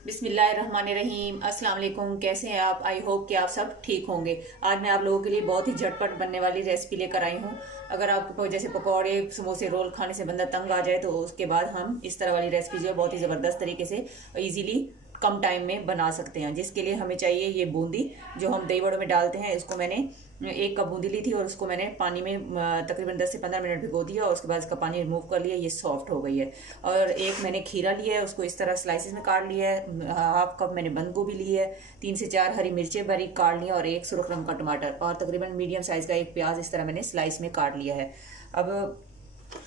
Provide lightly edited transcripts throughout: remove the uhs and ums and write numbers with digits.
बिस्मिल्लाहिर्रहमानिर्रहीम। अस्सलाम वालेकुम। कैसे हैं आप? आई होप कि आप सब ठीक होंगे। आज मैं आप लोगों के लिए बहुत ही झटपट बनने वाली रेसिपी लेकर आई हूँ। अगर आपको जैसे पकौड़े समोसे रोल खाने से बंदा तंग आ जाए तो उसके बाद हम इस तरह वाली रेसिपी जो है बहुत ही ज़बरदस्त तरीके से इजीली कम टाइम में बना सकते हैं। जिसके लिए हमें चाहिए ये बूंदी जो हम दही बड़ों में डालते हैं। इसको मैंने 1 कप बूंदी ली थी और उसको मैंने पानी में तकरीबन 10 से 15 मिनट भिगो दिया और उसके बाद इसका पानी रिमूव कर लिया। ये सॉफ्ट हो गई है। और एक मैंने खीरा लिया है, उसको इस तरह स्लाइसेस में काट लिया है। 1/2 कप मैंने बंद गोभी ली है। 3 से 4 हरी मिर्चें बारीक काट ली और 1 सुरख रंग का टमाटर और तकरीबन मीडियम साइज का 1 प्याज इस तरह मैंने स्लाइस में काट लिया है। अब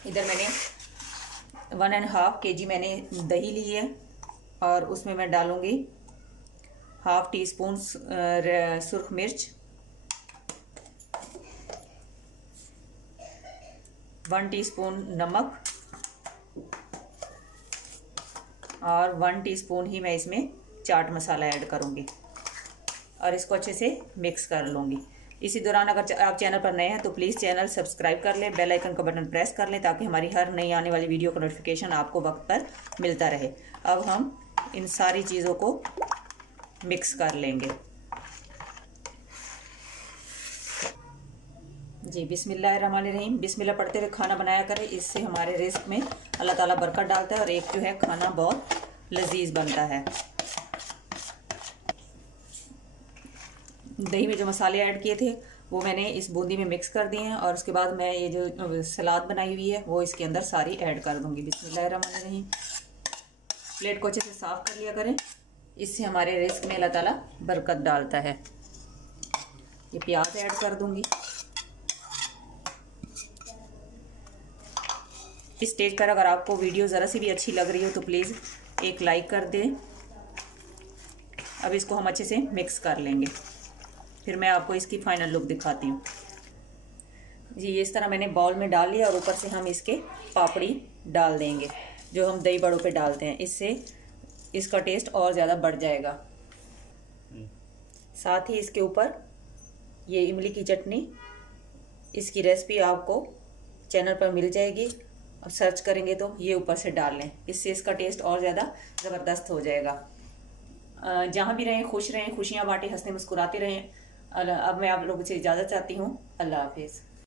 इधर मैंने 1.5 kg मैंने दही ली है और उसमें मैं डालूंगी 1/2 टीस्पून सुरख मिर्च, 1 टीस्पून नमक और 1 टीस्पून ही मैं इसमें चाट मसाला ऐड करूंगी और इसको अच्छे से मिक्स कर लूँगी। इसी दौरान अगर आप चैनल पर नए हैं तो प्लीज़ चैनल सब्सक्राइब कर लें, बेल आइकन का बटन प्रेस कर लें ताकि हमारी हर नई आने वाली वीडियो का नोटिफिकेशन आपको वक्त पर मिलता रहे। अब हम इन सारी चीज़ों को मिक्स कर लेंगे। जी बिस्मिल्लाहिर्रहमानिर्रहीम। बिस्मिल्लाह पढ़ते हुए खाना बनाया करें, इससे हमारे रिज़्क़ में अल्लाह ताला बरकत डालता है और एक जो है खाना बहुत लजीज बनता है। दही में जो मसाले ऐड किए थे वो मैंने इस बूंदी में मिक्स कर दिए हैं और उसके बाद मैं ये जो सलाद बनाई हुई है वो इसके अंदर सारी ऐड कर दूंगी। बिस्मिल्लाहिर्रहमानिर्रहीम। प्लेट को अच्छे से साफ कर लिया करें, इससे हमारे रिज़्क़ में अल्लाह ताला बरकत डालता है। ये प्याज ऐड कर दूंगी। इस स्टेज पर अगर आपको वीडियो ज़रा सी भी अच्छी लग रही हो तो प्लीज़ एक लाइक कर दें। अब इसको हम अच्छे से मिक्स कर लेंगे, फिर मैं आपको इसकी फाइनल लुक दिखाती हूँ। जी इस तरह मैंने बाउल में डाल लिया और ऊपर से हम इसके पापड़ी डाल देंगे जो हम दही बड़ों पे डालते हैं। इससे इसका टेस्ट और ज़्यादा बढ़ जाएगा। साथ ही इसके ऊपर ये इमली की चटनी, इसकी रेसिपी आपको चैनल पर मिल जाएगी और सर्च करेंगे तो ये ऊपर से डाल लें, इससे इसका टेस्ट और ज़्यादा ज़बरदस्त हो जाएगा। जहाँ भी रहें खुश रहें, खुशियाँ बांटें, हंसते मुस्कुराते रहें। अब मैं आप लोगों से इजाज़त चाहती हूँ। अल्लाह हाफिज़।